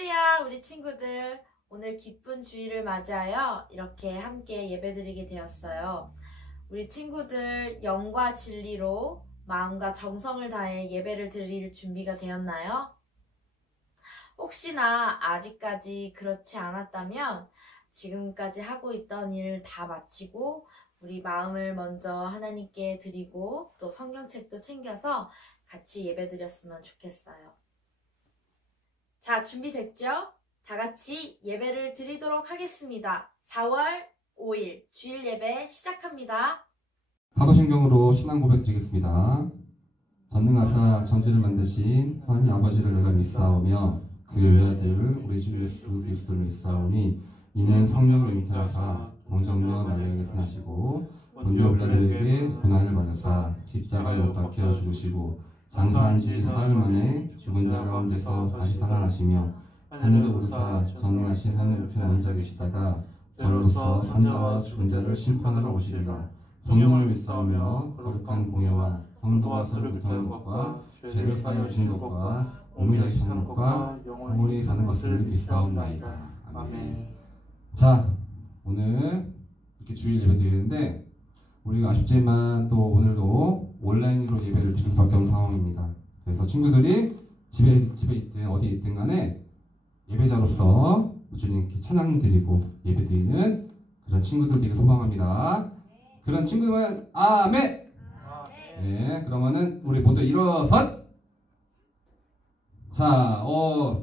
할렐루야, 우리 친구들. 오늘 기쁜 주일을 맞이하여 이렇게 함께 예배드리게 되었어요. 우리 친구들 영과 진리로 마음과 정성을 다해 예배를 드릴 준비가 되었나요? 혹시나 아직까지 그렇지 않았다면 지금까지 하고 있던 일 다 마치고 우리 마음을 먼저 하나님께 드리고 또 성경책도 챙겨서 같이 예배드렸으면 좋겠어요. 자, 준비됐죠? 다 같이 예배를 드리도록 하겠습니다. 4월 5일 주일 예배 시작합니다. 사도신경으로 신앙 고백 드리겠습니다. 전능하사 천지를 만드신 하나님 아버지를 내가 믿사오며 그의 외아들 우리 주 예수 그리스도를 믿사오니 이는 성령을 잉태하사 동정녀 마리아에게서 나시고 본디오 빌라도에게 고난을 받으사 십자가에 못 박혀 죽으시고 장사한 지 사흘 만에 죽은 자 가운데서 다시 살아나시며 하늘에 오르사 전능하신 하늘 우편에 앉아 계시다가 저로서 산자와 죽은 자를 심판하러 오시리라. 성령을 믿사오며 거룩한 공예와 성도가 서로 교통하는 것과 죄를 사하여 주시는 것과 몸이 다시 사는 것과 영원히 사는 것을 믿사옵나이다. 아멘. 자, 오늘 이렇게 주일 예배 드리는데 우리가 아쉽지만 또 오늘도 온라인으로 예배를 드릴 수밖에 없는 상황입니다. 그래서 친구들이 집에 있든 어디에 있든 간에 예배자로서 주님께 찬양 드리고 예배 드리는 그런 친구들 되게 소망합니다. 그런 친구들은 아멘! 네, 그러면은 우리 모두 일어선! 자,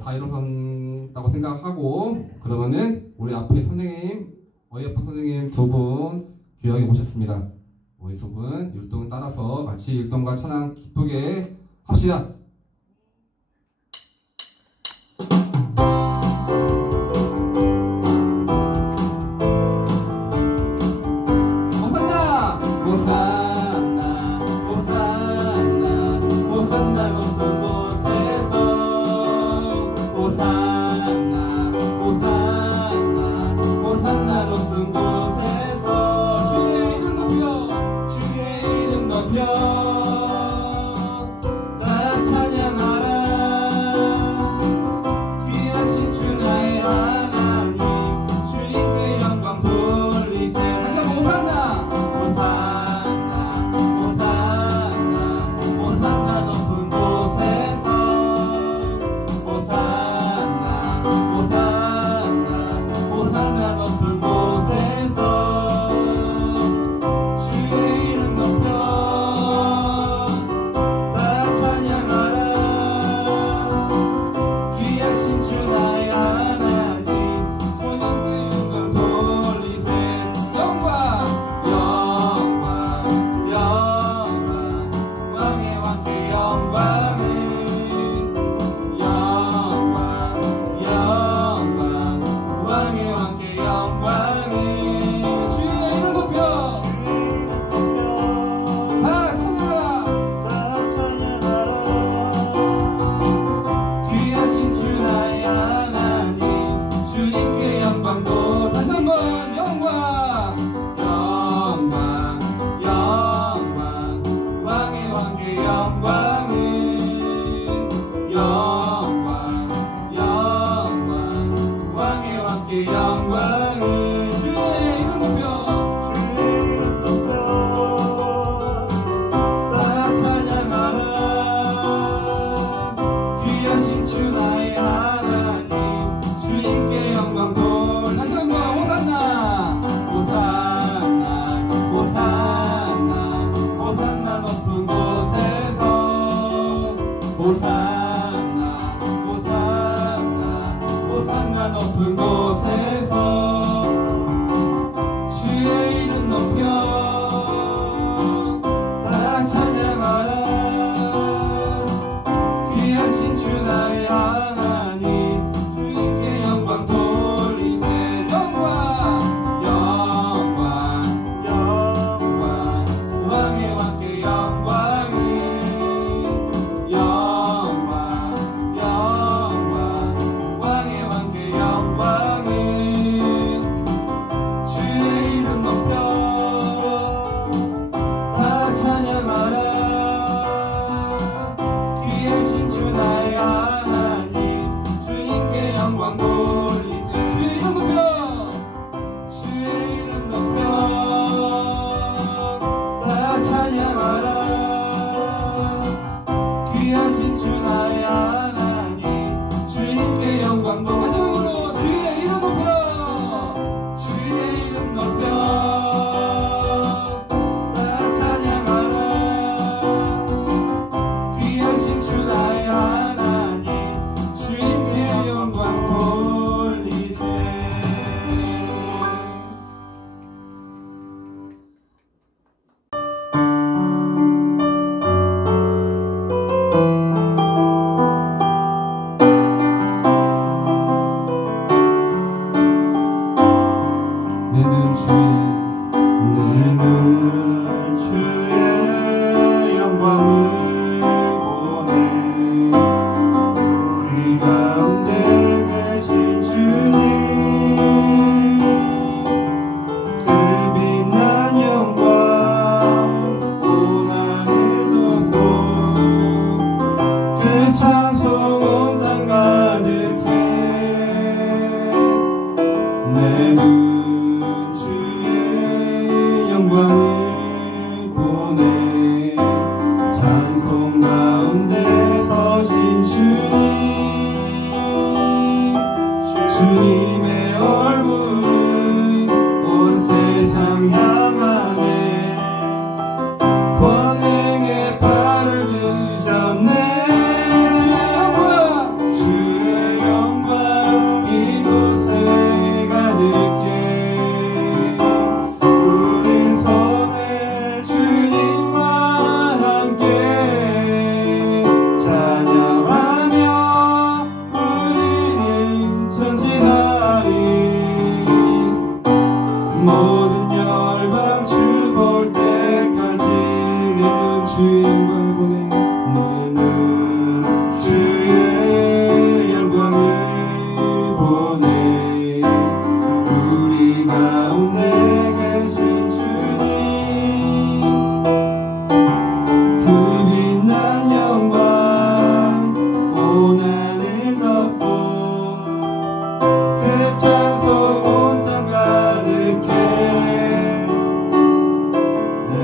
다 일어선다고 생각하고 그러면은 우리 앞에 선생님, 어이아빠 선생님 두 분 귀하게 모셨습니다. 우리 두 분 율동 따라서 같이 율동과 찬양 기쁘게 합시다. 주의 이름 높여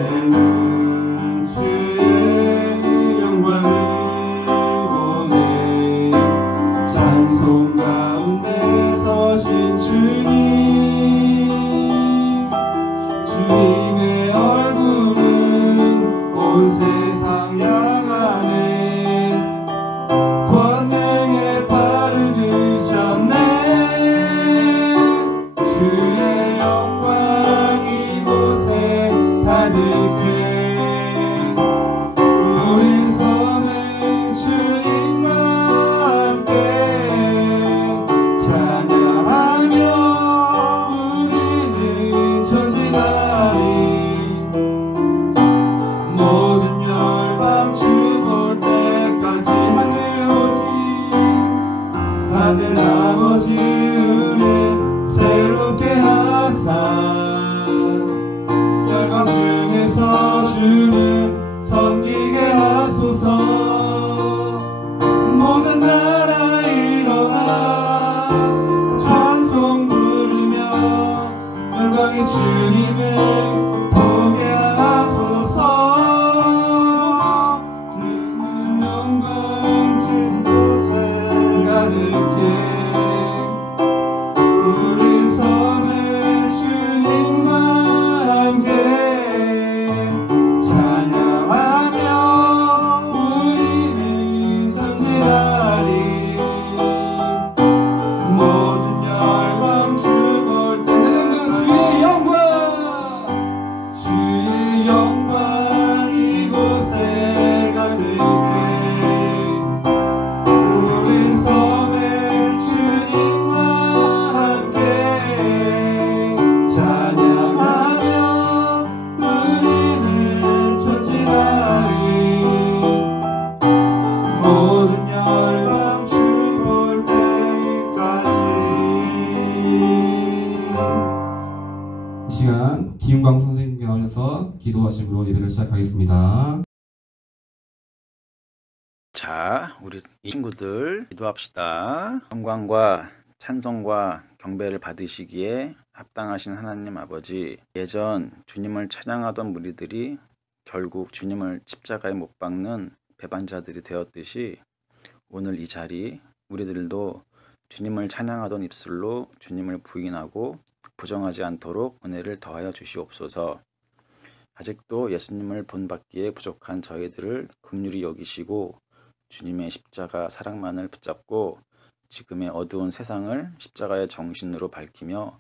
이제는 주의 영광을 보내 찬송 가운데 서신 주님 주님의 얼굴은 온 세상 향하네 권능의 팔을 드셨네 주의 영광 이곳에 가득해 우린 서는 주님과 함께 찬양하며 우리는 전진하리 모든 열방 주 볼 때까지 하늘 아버지 우리 새롭게 하사 열방 중에서 주를 섬기게 하소서 모든 나라 일어나 찬송 부르며 열방의 주님을 보게 하소서 주님은 영광 진 곳에 가득해 우린 서는 주님과 함께 찬양하며 우리는 전진하리 모든 열방 주 볼 때 주의 영광 이곳에 가득해 우린 서는 주님과 함께 찬양하며 우리는 전진하리 모든 열방 주 볼 때까지 이 시간 김광 선생님께 나오셔서 기도하심으로 예배를 시작하겠습니다. 자, 우리 이 친구들 기도합시다. 영광과 찬송과 경배를 받으시기에 합당하신 하나님 아버지, 예전 주님을 찬양하던 무리들이 결국 주님을 십자가에 못 박는 배반자들이 되었듯이 오늘 이 자리 우리들도 주님을 찬양하던 입술로 주님을 부인하고 부정하지 않도록 은혜를 더하여 주시옵소서. 아직도 예수님을 본받기에 부족한 저희들을 긍휼히 여기시고 주님의 십자가 사랑만을 붙잡고 지금의 어두운 세상을 십자가의 정신으로 밝히며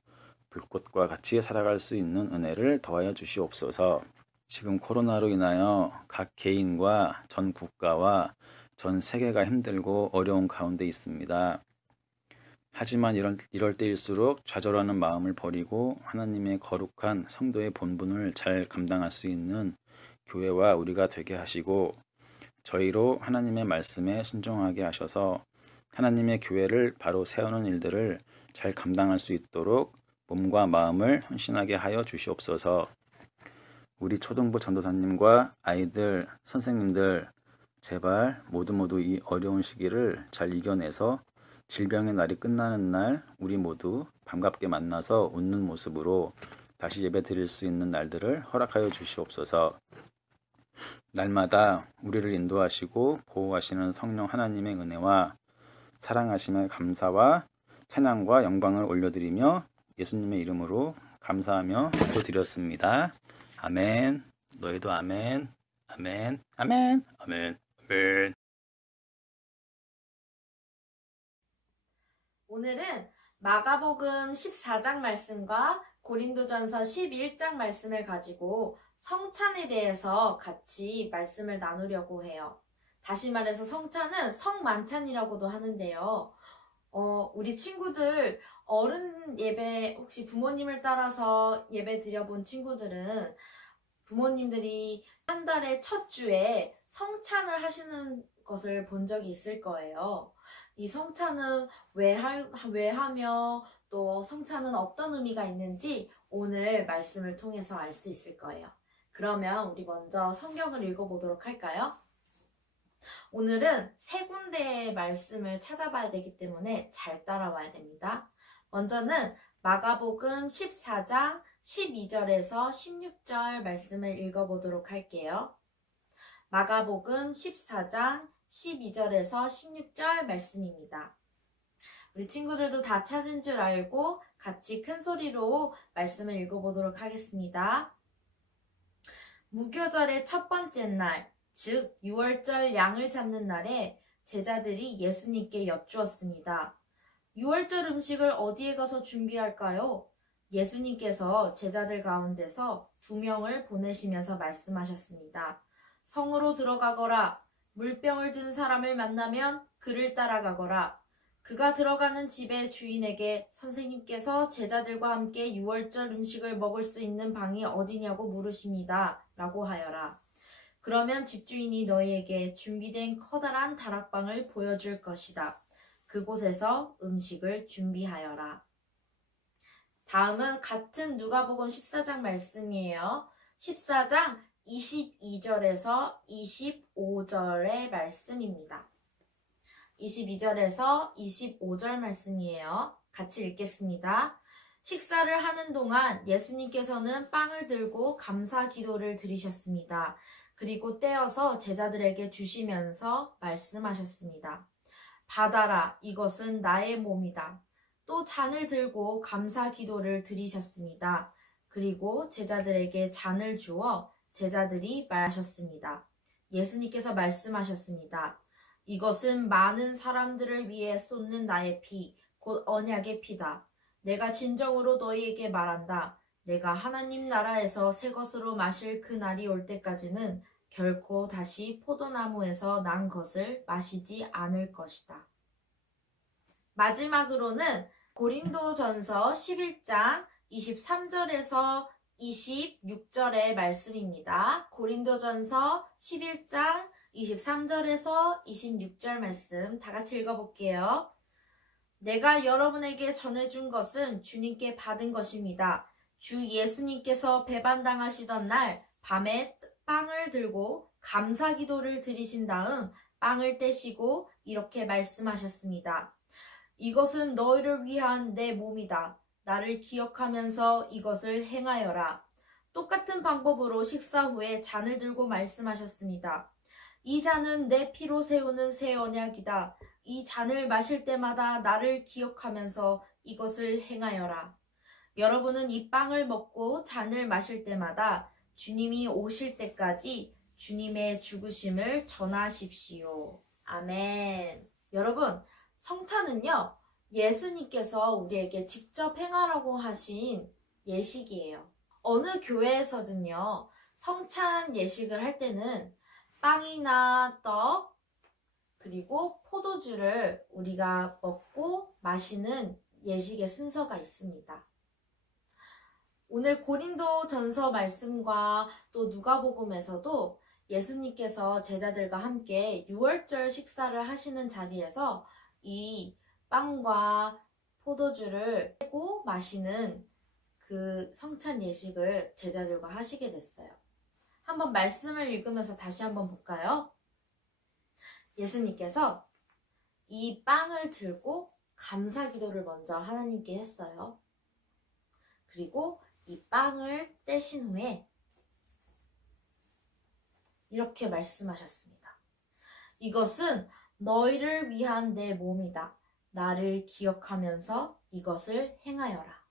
불꽃과 같이 살아갈 수 있는 은혜를 더하여 주시옵소서. 지금 코로나로 인하여 각 개인과 전 국가와 전 세계가 힘들고 어려운 가운데 있습니다. 하지만 이럴 때일수록 좌절하는 마음을 버리고 하나님의 거룩한 성도의 본분을 잘 감당할 수 있는 교회와 우리가 되게 하시고 저희로 하나님의 말씀에 순종하게 하셔서 하나님의 교회를 바로 세우는 일들을 잘 감당할 수 있도록 몸과 마음을 헌신하게 하여 주시옵소서. 우리 초등부 전도사님과 아이들, 선생님들 제발 모두 이 어려운 시기를 잘 이겨내서 질병의 날이 끝나는 날 우리 모두 반갑게 만나서 웃는 모습으로 다시 예배 드릴 수 있는 날들을 허락하여 주시옵소서. 날마다 우리를 인도하시고 보호하시는 성령 하나님의 은혜와 사랑하심의 감사와 찬양과 영광을 올려드리며 예수님의 이름으로 감사하며 기도드렸습니다. 아멘. 너희도 아멘. 아멘. 아멘. 아멘. 아멘. 오늘은 마가복음 14장 말씀과 고린도전서 11장 말씀을 가지고 성찬에 대해서 같이 말씀을 나누려고 해요. 다시 말해서 성찬은 성만찬이라고도 하는데요. 우리 친구들 어른 예배 혹시 부모님을 따라서 예배 드려본 친구들은 부모님들이 한 달의 첫 주에 성찬을 하시는 것을 본 적이 있을 거예요. 이 성찬은 왜 하며 또 성찬은 어떤 의미가 있는지 오늘 말씀을 통해서 알 수 있을 거예요. 그러면 우리 먼저 성경을 읽어보도록 할까요? 오늘은 세 군데의 말씀을 찾아봐야 되기 때문에 잘 따라와야 됩니다. 먼저는 마가복음 14장 12절에서 16절 말씀을 읽어보도록 할게요. 마가복음 14장 12절에서 16절 말씀입니다. 우리 친구들도 다 찾은 줄 알고 같이 큰 소리로 말씀을 읽어보도록 하겠습니다. 무교절의 첫 번째 날, 즉 6월절 양을 잡는 날에 제자들이 예수님께 여쭈었습니다. 6월절 음식을 어디에 가서 준비할까요? 예수님께서 제자들 가운데서 2명을 보내시면서 말씀하셨습니다. 성으로 들어가거라. 물병을 든 사람을 만나면 그를 따라가거라. 그가 들어가는 집의 주인에게 선생님께서 제자들과 함께 6월절 음식을 먹을 수 있는 방이 어디냐고 물으십니다. 라고 하여라. 그러면 집주인이 너희에게 준비된 커다란 다락방을 보여줄 것이다. 그곳에서 음식을 준비하여라. 다음은 같은 누가복음 14장 말씀이에요. 14장 22절에서 25절의 말씀입니다. 22절에서 25절 말씀이에요. 같이 읽겠습니다. 식사를 하는 동안 예수님께서는 빵을 들고 감사 기도를 드리셨습니다. 그리고 떼어서 제자들에게 주시면서 말씀하셨습니다. 받아라, 이것은 나의 몸이다. 또 잔을 들고 감사 기도를 드리셨습니다. 그리고 제자들에게 잔을 주어 제자들이 마셨습니다. 예수님께서 말씀하셨습니다. 이것은 많은 사람들을 위해 쏟는 나의 피, 곧 언약의 피다. 내가 진정으로 너희에게 말한다. 내가 하나님 나라에서 새 것으로 마실 그 날이 올 때까지는 결코 다시 포도나무에서 난 것을 마시지 않을 것이다. 마지막으로는 고린도전서 11장 23절에서 26절의 말씀입니다. 고린도전서 11장 23절에서 26절 말씀 다 같이 읽어볼게요. 내가 여러분에게 전해준 것은 주님께 받은 것입니다. 주 예수님께서 배반당하시던 날 밤에 빵을 들고 감사 기도를 드리신 다음 빵을 떼시고 이렇게 말씀하셨습니다. 이것은 너희를 위한 내 몸이다. 나를 기억하면서 이것을 행하여라. 똑같은 방법으로 식사 후에 잔을 들고 말씀하셨습니다. 이 잔은 내 피로 세우는 새 언약이다. 이 잔을 마실 때마다 나를 기억하면서 이것을 행하여라. 여러분은 이 빵을 먹고 잔을 마실 때마다 주님이 오실 때까지 주님의 죽으심을 전하십시오. 아멘. 여러분, 성찬은요, 예수님께서 우리에게 직접 행하라고 하신 예식이에요. 어느 교회에서든요, 성찬 예식을 할 때는 빵이나 떡, 그리고 포도주를 우리가 먹고 마시는 예식의 순서가 있습니다. 오늘 고린도전서 말씀과 또 누가복음에서도 예수님께서 제자들과 함께 6월절 식사를 하시는 자리에서 이 빵과 포도주를 빼고 마시는 그 성찬 예식을 제자들과 하시게 됐어요. 한번 말씀을 읽으면서 다시 한번 볼까요? 예수님께서 이 빵을 들고 감사 기도를 먼저 하나님께 했어요. 그리고 이 빵을 떼신 후에 이렇게 말씀하셨습니다. 이것은 너희를 위한 내 몸이다. 나를 기억하면서 이것을 행하여라.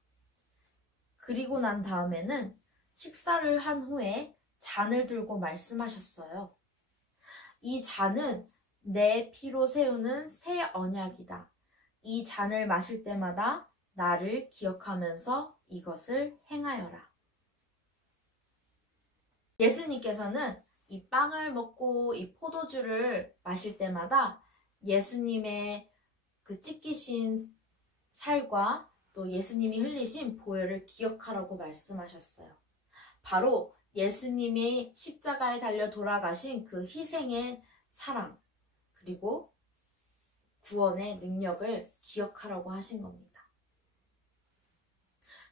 그리고 난 다음에는 식사를 한 후에 잔을 들고 말씀하셨어요. 이 잔은 내 피로 세우는 새 언약이다. 이 잔을 마실 때마다 나를 기억하면서 이것을 행하여라. 예수님께서는 이 빵을 먹고 이 포도주를 마실 때마다 예수님의 그 찢기신 살과 또 예수님이 흘리신 보혈을 기억하라고 말씀하셨어요. 바로 예수님이 십자가에 달려 돌아가신 그 희생의 사랑, 그리고 구원의 능력을 기억하라고 하신 겁니다.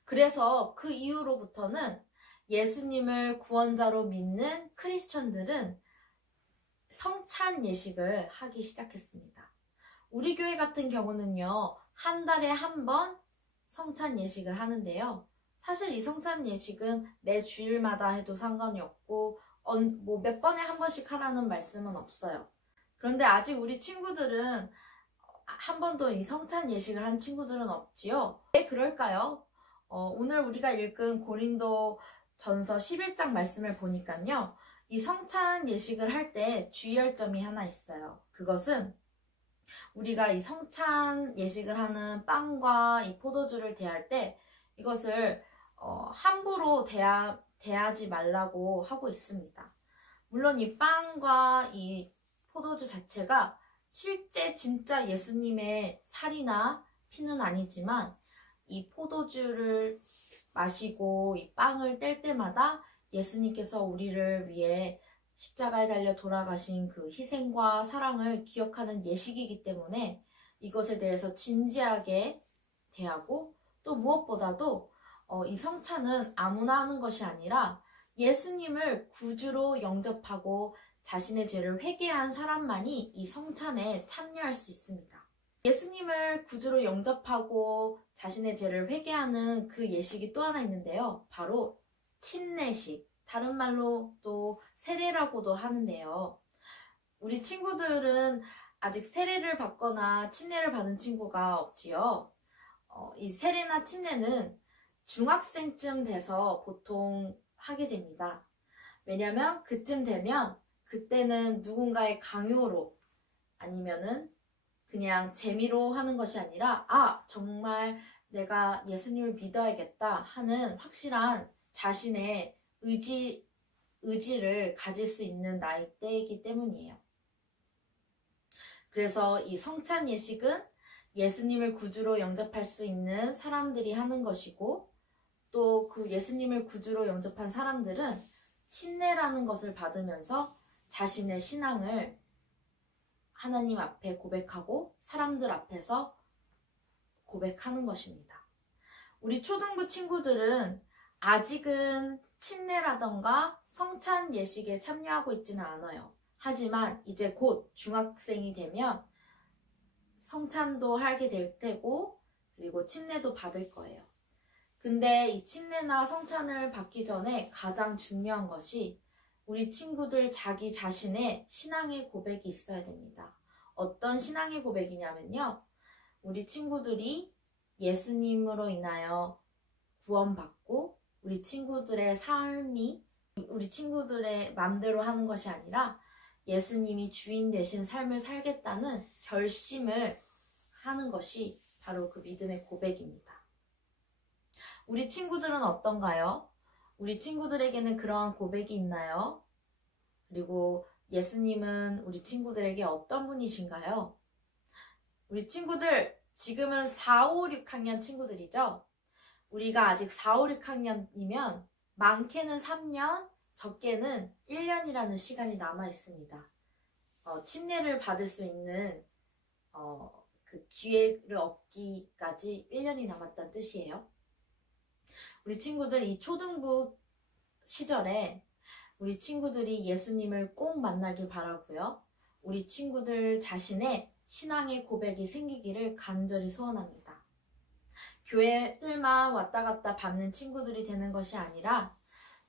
그래서 그 이후로부터는 예수님을 구원자로 믿는 크리스천들은 성찬 예식을 하기 시작했습니다. 우리 교회 같은 경우는요, 한 달에 한 번 성찬 예식을 하는데요. 사실 이 성찬 예식은 매 주일마다 해도 상관이 없고 뭐 몇 번에 한 번씩 하라는 말씀은 없어요. 그런데 아직 우리 친구들은 한 번도 이 성찬 예식을 한 친구들은 없지요. 왜 그럴까요? 오늘 우리가 읽은 고린도 전서 11장 말씀을 보니까요. 이 성찬 예식을 할 때 주의할 점이 하나 있어요. 그것은 우리가 이 성찬 예식을 하는 빵과 이 포도주를 대할 때 이것을 함부로 대하지 말라고 하고 있습니다. 물론 이 빵과 이 포도주 자체가 실제 진짜 예수님의 살이나 피는 아니지만 이 포도주를 마시고 이 빵을 뗄 때마다 예수님께서 우리를 위해 십자가에 달려 돌아가신 그 희생과 사랑을 기억하는 예식이기 때문에 이것에 대해서 진지하게 대하고, 또 무엇보다도 이 성찬은 아무나 하는 것이 아니라 예수님을 구주로 영접하고 자신의 죄를 회개한 사람만이 이 성찬에 참여할 수 있습니다. 예수님을 구주로 영접하고 자신의 죄를 회개하는 그 예식이 또 하나 있는데요. 바로 침례식, 다른 말로 또 세례라고도 하는데요. 우리 친구들은 아직 세례를 받거나 침례를 받은 친구가 없지요. 이 세례나 침례는 중학생쯤 돼서 보통 하게 됩니다. 왜냐면 그쯤 되면 그때는 누군가의 강요로 아니면은 그냥 재미로 하는 것이 아니라 정말 내가 예수님을 믿어야겠다 하는 확실한 자신의 의지를 가질 수 있는 나이대이기 때문이에요. 그래서 이 성찬 예식은 예수님을 구주로 영접할 수 있는 사람들이 하는 것이고, 또 그 예수님을 구주로 영접한 사람들은 침례라는 것을 받으면서 자신의 신앙을 하나님 앞에 고백하고 사람들 앞에서 고백하는 것입니다. 우리 초등부 친구들은 아직은 침례라던가 성찬 예식에 참여하고 있지는 않아요. 하지만 이제 곧 중학생이 되면 성찬도 하게 될 테고, 그리고 침례도 받을 거예요. 근데 이 침례나 성찬을 받기 전에 가장 중요한 것이 우리 친구들 자기 자신의 신앙의 고백이 있어야 됩니다. 어떤 신앙의 고백이냐면요. 우리 친구들이 예수님으로 인하여 구원받고 우리 친구들의 삶이 우리 친구들의 맘대로 하는 것이 아니라 예수님이 주인 되신 삶을 살겠다는 결심을 하는 것이 바로 그 믿음의 고백입니다. 우리 친구들은 어떤가요? 우리 친구들에게는 그러한 고백이 있나요? 그리고 예수님은 우리 친구들에게 어떤 분이신가요? 우리 친구들 지금은 4, 5, 6학년 친구들이죠? 우리가 아직 4, 5, 6학년이면 많게는 3년, 적게는 1년이라는 시간이 남아 있습니다. 침례를 받을 수 있는 그 기회를 얻기까지 1년이 남았다는 뜻이에요. 우리 친구들 이 초등부 시절에 우리 친구들이 예수님을 꼭 만나길 바라고요. 우리 친구들 자신의 신앙의 고백이 생기기를 간절히 소원합니다. 교회들만 왔다 갔다 밟는 친구들이 되는 것이 아니라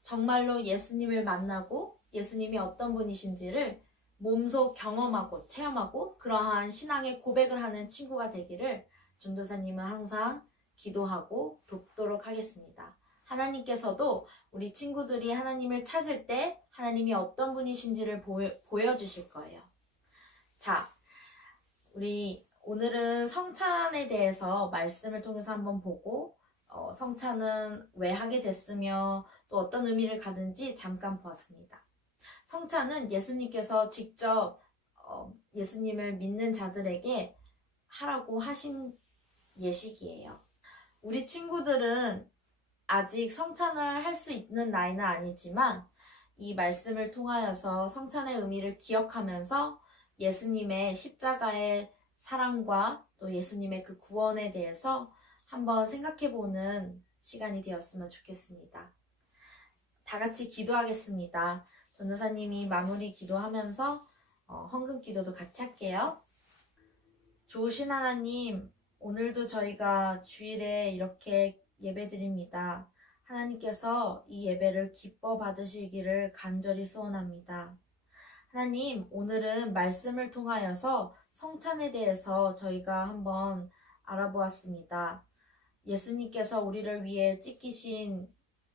정말로 예수님을 만나고 예수님이 어떤 분이신지를 몸소 경험하고 체험하고 그러한 신앙의 고백을 하는 친구가 되기를 전도사님은 항상 기도하고 돕도록 하겠습니다. 하나님께서도 우리 친구들이 하나님을 찾을 때 하나님이 어떤 분이신지를 보여주실 거예요. 자, 우리 오늘은 성찬에 대해서 말씀을 통해서 한번 보고 성찬은 왜 하게 됐으며 또 어떤 의미를 가든지 잠깐 보았습니다. 성찬은 예수님께서 직접 예수님을 믿는 자들에게 하라고 하신 예식이에요. 우리 친구들은 아직 성찬을 할 수 있는 나이는 아니지만 이 말씀을 통하여서 성찬의 의미를 기억하면서 예수님의 십자가의 사랑과 또 예수님의 그 구원에 대해서 한번 생각해보는 시간이 되었으면 좋겠습니다. 다 같이 기도하겠습니다. 전도사님이 마무리 기도하면서 헌금 기도도 같이 할게요. 좋으신 하나님, 오늘도 저희가 주일에 이렇게 예배드립니다. 하나님께서 이 예배를 기뻐 받으시기를 간절히 소원합니다. 하나님, 오늘은 말씀을 통하여서 성찬에 대해서 저희가 한번 알아보았습니다. 예수님께서 우리를 위해 찢기신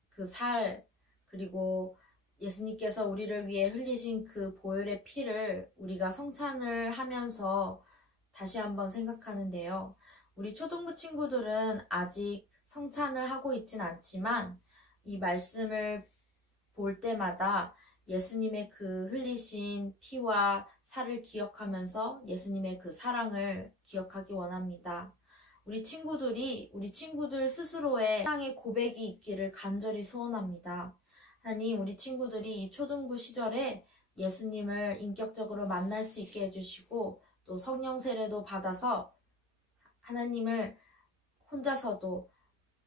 그 살, 그리고 예수님께서 우리를 위해 흘리신 그 보혈의 피를 우리가 성찬을 하면서 다시 한번 생각하는데요. 우리 초등부 친구들은 아직 성찬을 하고 있진 않지만 이 말씀을 볼 때마다 예수님의 그 흘리신 피와 살을 기억하면서 예수님의 그 사랑을 기억하기 원합니다. 우리 친구들 스스로의 사랑의 고백이 있기를 간절히 소원합니다. 하나님, 우리 친구들이 이 초등부 시절에 예수님을 인격적으로 만날 수 있게 해주시고 또 성령 세례도 받아서 하나님을 혼자서도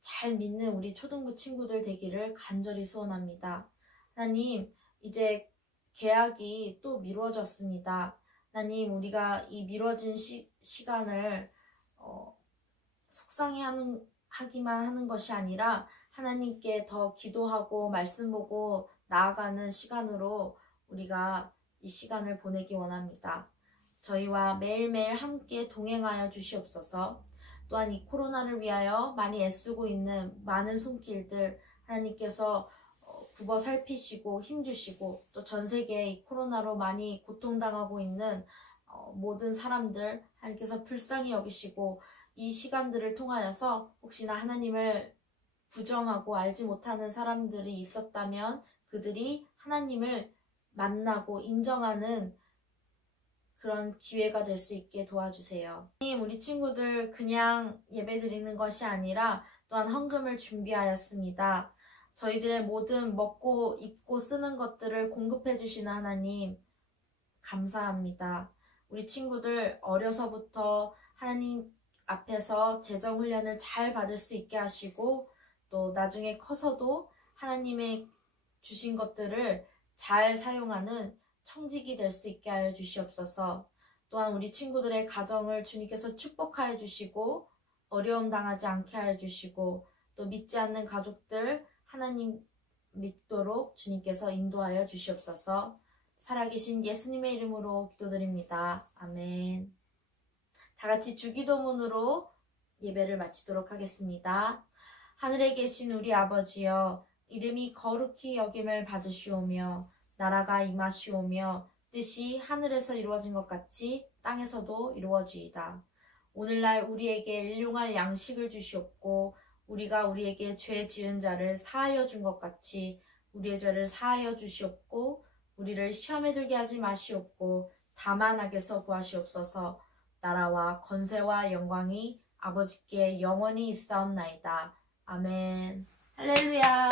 잘 믿는 우리 초등부 친구들 되기를 간절히 소원합니다. 하나님, 이제 개학이 또 미뤄졌습니다. 하나님, 우리가 이 미뤄진 시간을 속상해하기만 하는 것이 아니라 하나님께 더 기도하고 말씀 보고 나아가는 시간으로 우리가 이 시간을 보내기 원합니다. 저희와 매일매일 함께 동행하여 주시옵소서. 또한 이 코로나를 위하여 많이 애쓰고 있는 많은 손길들 하나님께서 굽어 살피시고 힘주시고 또 전 세계에 이 코로나로 많이 고통당하고 있는 모든 사람들 하나님께서 불쌍히 여기시고 이 시간들을 통하여서 혹시나 하나님을 부정하고 알지 못하는 사람들이 있었다면 그들이 하나님을 만나고 인정하는 그런 기회가 될 수 있게 도와주세요. 우리 친구들 그냥 예배 드리는 것이 아니라 또한 헌금을 준비하였습니다. 저희들의 모든 먹고 입고 쓰는 것들을 공급해 주시는 하나님 감사합니다. 우리 친구들 어려서부터 하나님 앞에서 재정훈련을 잘 받을 수 있게 하시고 또 나중에 커서도 하나님의 주신 것들을 잘 사용하는 청직이 될 수 있게 하여 주시옵소서. 또한 우리 친구들의 가정을 주님께서 축복하여 주시고 어려움 당하지 않게 하여 주시고 또 믿지 않는 가족들 하나님 믿도록 주님께서 인도하여 주시옵소서. 살아계신 예수님의 이름으로 기도드립니다. 아멘. 다같이 주기도문으로 예배를 마치도록 하겠습니다. 하늘에 계신 우리 아버지여, 이름이 거룩히 여김을 받으시오며 나라가 임하시오며 뜻이 하늘에서 이루어진 것 같이 땅에서도 이루어지이다. 오늘날 우리에게 일용할 양식을 주시옵고 우리가 우리에게 죄 지은 자를 사하여 준 것 같이 우리의 죄를 사하여 주시옵고 우리를 시험에 들게 하지 마시옵고 다만 악에서 구하시옵소서. 나라와 권세와 영광이 아버지께 영원히 있사옵나이다. 아멘. 할렐루야.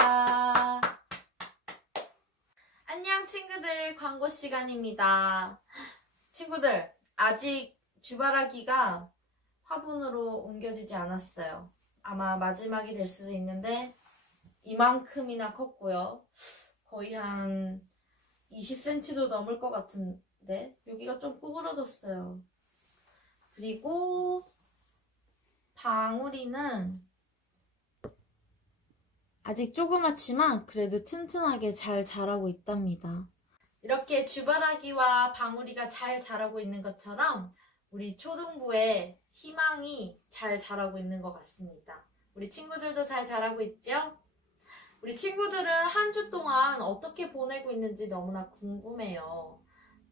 안녕 친구들, 광고 시간입니다. 친구들, 아직 주바라기가 화분으로 옮겨지지 않았어요. 아마 마지막이 될 수도 있는데 이만큼이나 컸고요. 거의 한 20cm도 넘을 것 같은데 여기가 좀 구부러졌어요. 그리고 방울이는 아직 조그맣지만 그래도 튼튼하게 잘 자라고 있답니다. 이렇게 주바라기와 방울이가 잘 자라고 있는 것처럼 우리 초등부에 희망이 잘 자라고 있는 것 같습니다. 우리 친구들도 잘 자라고 있죠? 우리 친구들은 한 주 동안 어떻게 보내고 있는지 너무나 궁금해요.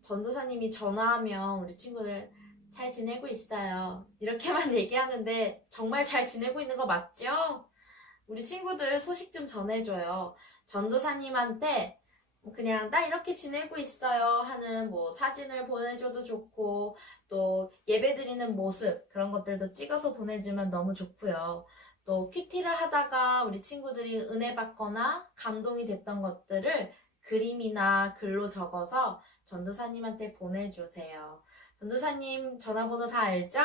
전도사님이 전화하면 우리 친구들 잘 지내고 있어요. 이렇게만 얘기하는데 정말 잘 지내고 있는 거 맞죠? 우리 친구들 소식 좀 전해줘요. 전도사님한테 그냥 나 이렇게 지내고 있어요 하는 사진을 보내줘도 좋고 또 예배드리는 모습 그런 것들도 찍어서 보내주면 너무 좋고요. 또 큐티를 하다가 우리 친구들이 은혜 받거나 감동이 됐던 것들을 그림이나 글로 적어서 전도사님한테 보내주세요. 전도사님 전화번호 다 알죠?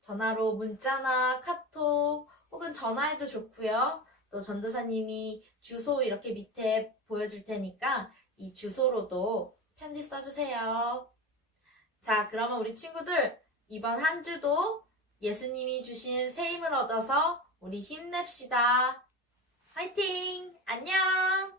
전화로 문자나 카톡 혹은 전화해도 좋고요. 또 전도사님이 주소 이렇게 밑에 보여줄 테니까 이 주소로도 편지 써주세요. 자, 그러면 우리 친구들 이번 한 주도 예수님이 주신 새 힘을 얻어서 우리 힘냅시다. 화이팅! 안녕!